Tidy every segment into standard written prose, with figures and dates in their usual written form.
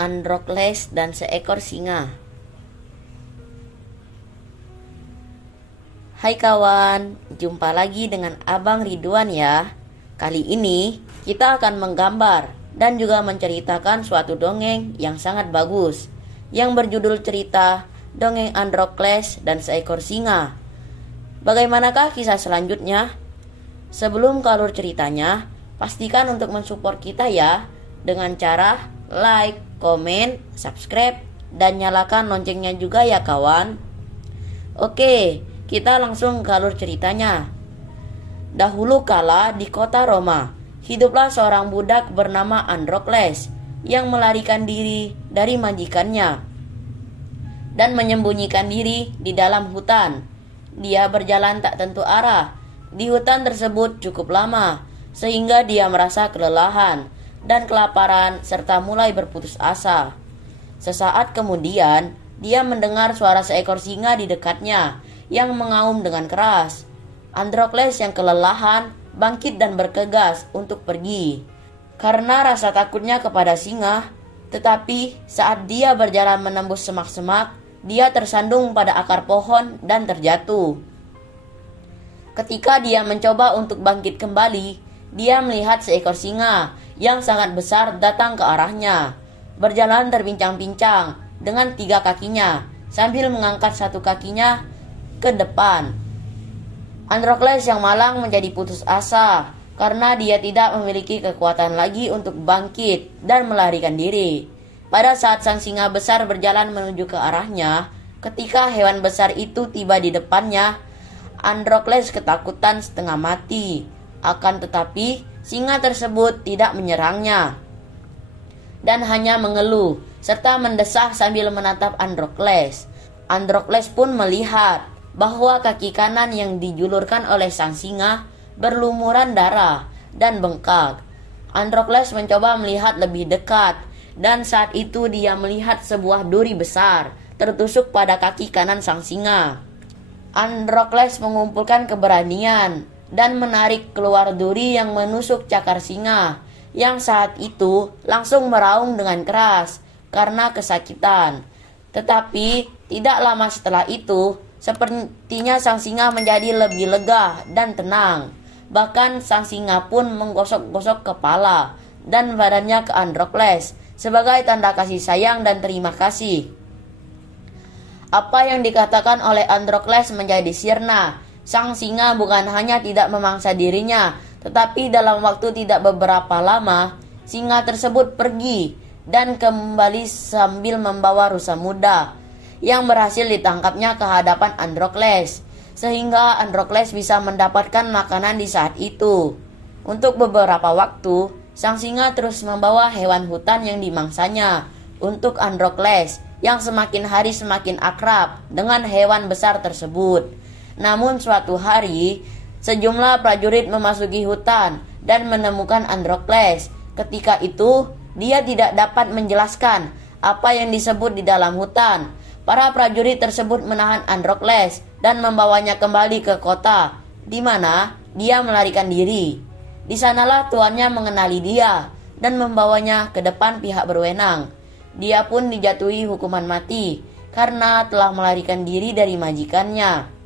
Androkles dan seekor singa. Hai kawan, jumpa lagi dengan Abang Ridwan ya. Kali ini kita akan menggambar dan juga menceritakan suatu dongeng yang sangat bagus yang berjudul cerita Dongeng Androkles dan seekor singa. Bagaimanakah kisah selanjutnya? Sebelum ke alur ceritanya, pastikan untuk mensupport kita ya dengan cara like, komen, subscribe, dan nyalakan loncengnya juga ya kawan. Oke, kita langsung ke alur ceritanya. Dahulu kala di kota Roma, hiduplah seorang budak bernama Androkles yang melarikan diri dari majikannya dan menyembunyikan diri di dalam hutan. Dia berjalan tak tentu arah di hutan tersebut cukup lama, sehingga dia merasa kelelahan dan kelaparan serta mulai berputus asa. Sesaat kemudian, dia mendengar suara seekor singa di dekatnya yang mengaum dengan keras. Androkles yang kelelahan bangkit dan bergegas untuk pergi karena rasa takutnya kepada singa. Tetapi saat dia berjalan menembus semak-semak, dia tersandung pada akar pohon dan terjatuh. Ketika dia mencoba untuk bangkit kembali, dia melihat seekor singa yang sangat besar datang ke arahnya, berjalan terbincang-bincang dengan 3 kakinya sambil mengangkat 1 kakinya ke depan. Androkles yang malang menjadi putus asa karena dia tidak memiliki kekuatan lagi untuk bangkit dan melarikan diri. Pada saat sang singa besar berjalan menuju ke arahnya, ketika hewan besar itu tiba di depannya, Androkles ketakutan setengah mati. Akan tetapi, singa tersebut tidak menyerangnya dan hanya mengeluh serta mendesah sambil menatap Androkles. Androkles pun melihat bahwa kaki kanan yang dijulurkan oleh sang singa berlumuran darah dan bengkak. Androkles mencoba melihat lebih dekat, dan saat itu dia melihat sebuah duri besar tertusuk pada kaki kanan sang singa. Androkles mengumpulkan keberanian dan menarik keluar duri yang menusuk cakar singa, yang saat itu langsung meraung dengan keras karena kesakitan. Tetapi tidak lama setelah itu, sepertinya sang singa menjadi lebih lega dan tenang. Bahkan sang singa pun menggosok-gosok kepala dan badannya ke Androkles sebagai tanda kasih sayang dan terima kasih. Apa yang dikatakan oleh Androkles menjadi sirna. Sang singa bukan hanya tidak memangsa dirinya, tetapi dalam waktu tidak beberapa lama, singa tersebut pergi dan kembali sambil membawa rusa muda yang berhasil ditangkapnya ke hadapan Androkles, sehingga Androkles bisa mendapatkan makanan di saat itu. Untuk beberapa waktu, sang singa terus membawa hewan hutan yang dimangsanya untuk Androkles yang semakin hari semakin akrab dengan hewan besar tersebut. Namun suatu hari, sejumlah prajurit memasuki hutan dan menemukan Androkles. Ketika itu, dia tidak dapat menjelaskan apa yang disebut di dalam hutan. Para prajurit tersebut menahan Androkles dan membawanya kembali ke kota, di mana dia melarikan diri. Di sanalah tuannya mengenali dia dan membawanya ke depan pihak berwenang. Dia pun dijatuhi hukuman mati karena telah melarikan diri dari majikannya.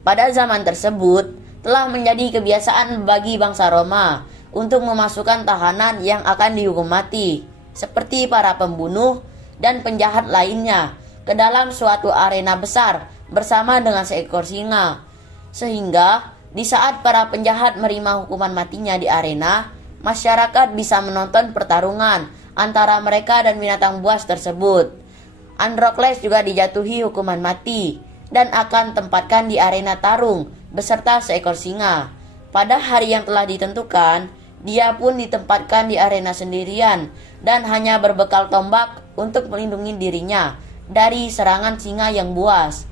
Pada zaman tersebut, telah menjadi kebiasaan bagi bangsa Roma untuk memasukkan tahanan yang akan dihukum mati, seperti para pembunuh dan penjahat lainnya, ke dalam suatu arena besar bersama dengan seekor singa. Sehingga di saat para penjahat menerima hukuman matinya di arena, masyarakat bisa menonton pertarungan antara mereka dan binatang buas tersebut. Androkles juga dijatuhi hukuman mati dan akan tempatkan di arena tarung beserta seekor singa. Pada hari yang telah ditentukan, dia pun ditempatkan di arena sendirian dan hanya berbekal tombak untuk melindungi dirinya dari serangan singa yang buas.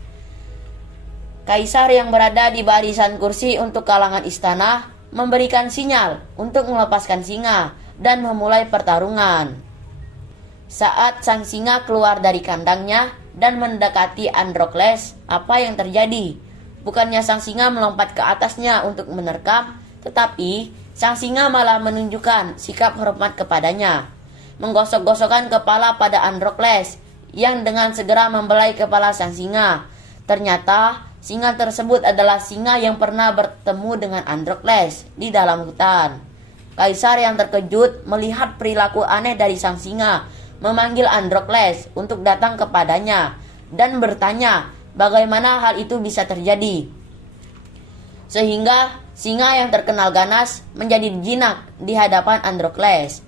Kaisar yang berada di barisan kursi untuk kalangan istana memberikan sinyal untuk melepaskan singa dan memulai pertarungan. Saat sang singa keluar dari kandangnya dan mendekati Androkles, apa yang terjadi? Bukannya sang singa melompat ke atasnya untuk menerkam, tetapi sang singa malah menunjukkan sikap hormat kepadanya. menggosok-gosokkan kepala pada Androkles yang dengan segera membelai kepala sang singa. Ternyata singa tersebut adalah singa yang pernah bertemu dengan Androkles di dalam hutan. Kaisar yang terkejut melihat perilaku aneh dari sang singa memanggil Androkles untuk datang kepadanya dan bertanya bagaimana hal itu bisa terjadi. Sehingga singa yang terkenal ganas menjadi jinak di hadapan Androkles.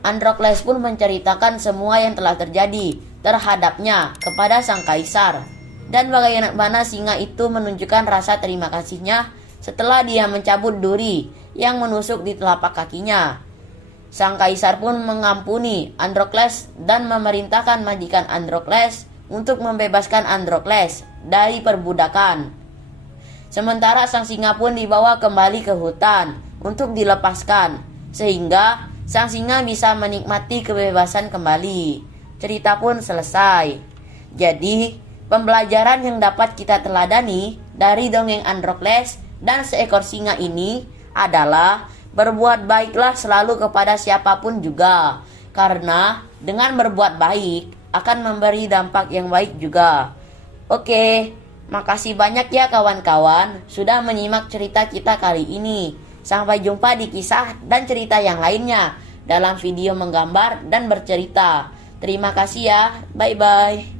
Androkles pun menceritakan semua yang telah terjadi terhadapnya kepada sang kaisar, dan bagaimana singa itu menunjukkan rasa terima kasihnya setelah dia mencabut duri yang menusuk di telapak kakinya. Sang kaisar pun mengampuni Androkles dan memerintahkan majikan Androkles untuk membebaskan Androkles dari perbudakan. Sementara sang singa pun dibawa kembali ke hutan untuk dilepaskan, sehingga sang singa bisa menikmati kebebasan kembali. Cerita pun selesai. Jadi, pembelajaran yang dapat kita teladani dari dongeng Androkles dan seekor singa ini adalah berbuat baiklah selalu kepada siapapun juga, karena dengan berbuat baik akan memberi dampak yang baik juga. Oke, makasih banyak ya kawan-kawan sudah menyimak cerita kita kali ini. Sampai jumpa di kisah dan cerita yang lainnya dalam video menggambar dan bercerita. Terima kasih ya, bye-bye.